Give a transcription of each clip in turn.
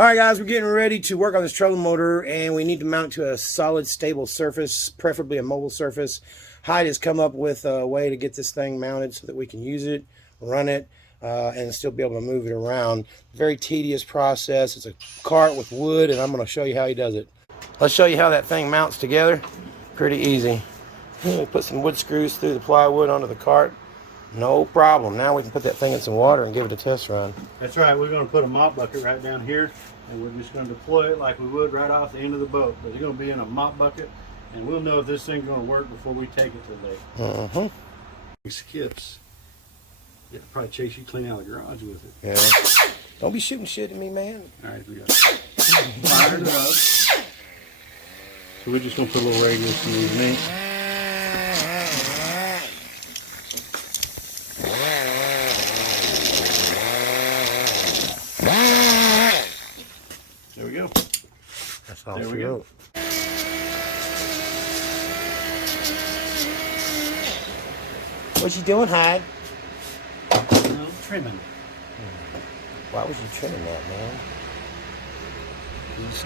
Alright guys, we're getting ready to work on this trolling motor, and we need to mount it to a solid, stable surface, preferably a mobile surface. Hyde has come up with a way to get this thing mounted so that we can use it, run it, and still be able to move it around. Very tedious process. It's a cart with wood, and I'm going to show you how he does it. Let's show you how that thing mounts together. Pretty easy. We'll put some wood screws through the plywood onto the cart. No problem. Now we can put that thing in some water and give it a test run. That's right. We're going to put a mop bucket right down here, and we're just going to deploy it like we would right off the end of the boat. But it's going to be in a mop bucket, and we'll know if this thing's going to work before we take it to the lake. Skips. Yeah, probably chase you clean out of the garage with it. Yeah. Don't be shooting shit at me, man. All right, we got it. Fired it up. So we're just going to put a little radius in these links. There we go. That's all. There we go. What you doing, Hyde? No, trimming. Why was you trimming that, man? It's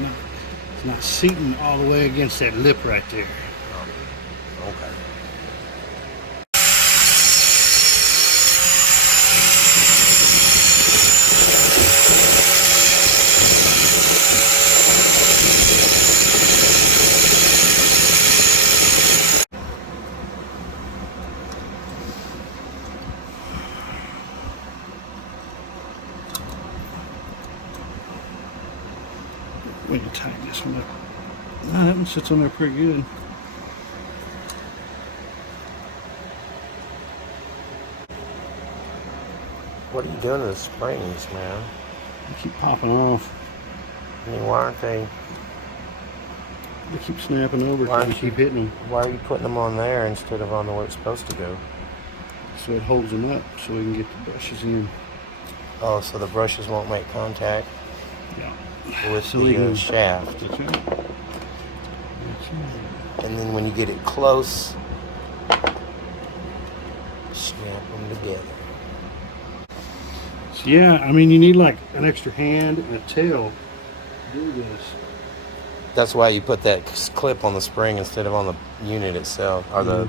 not seating all the way against that lip right there. Okay. We can tighten this one up. No, that one sits on there pretty good. What are you doing to the springs, man? They keep popping off. I mean, why aren't they? They keep snapping over Why because we keep hitting them. Why are you putting them on there instead of on the where it's supposed to go? So it holds them up so we can get the brushes in. Oh, so the brushes won't make contact Yeah. with So the shaft. That's right. That's right. And then when you get it close, snap them together. So yeah, I mean, you need like an extra hand and a tail to do this. That's why you put that clip on the spring instead of on the unit itself, or the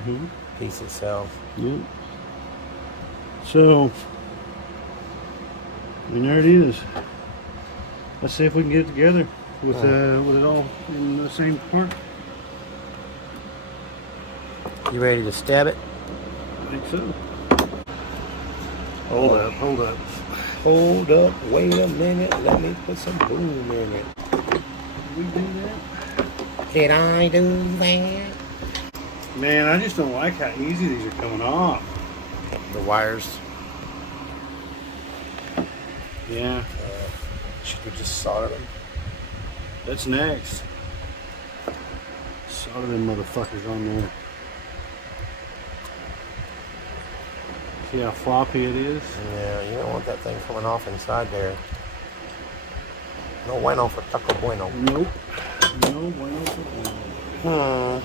piece itself. Yep. So, I mean, there it is. Let's see if we can get it together with it all in the same part. You ready to stab it? I think so. Hold up, hold up. Hold up, wait a minute, let me put some boom in it. Did we do that? Did I do that? Man, I just don't like how easy these are coming off. The wires. Yeah. Should we just solder them? That's next. Solder them motherfuckers on there. See how floppy it is? Yeah, you don't want that thing coming off inside there. No bueno for taco bueno. Nope. No bueno for bueno.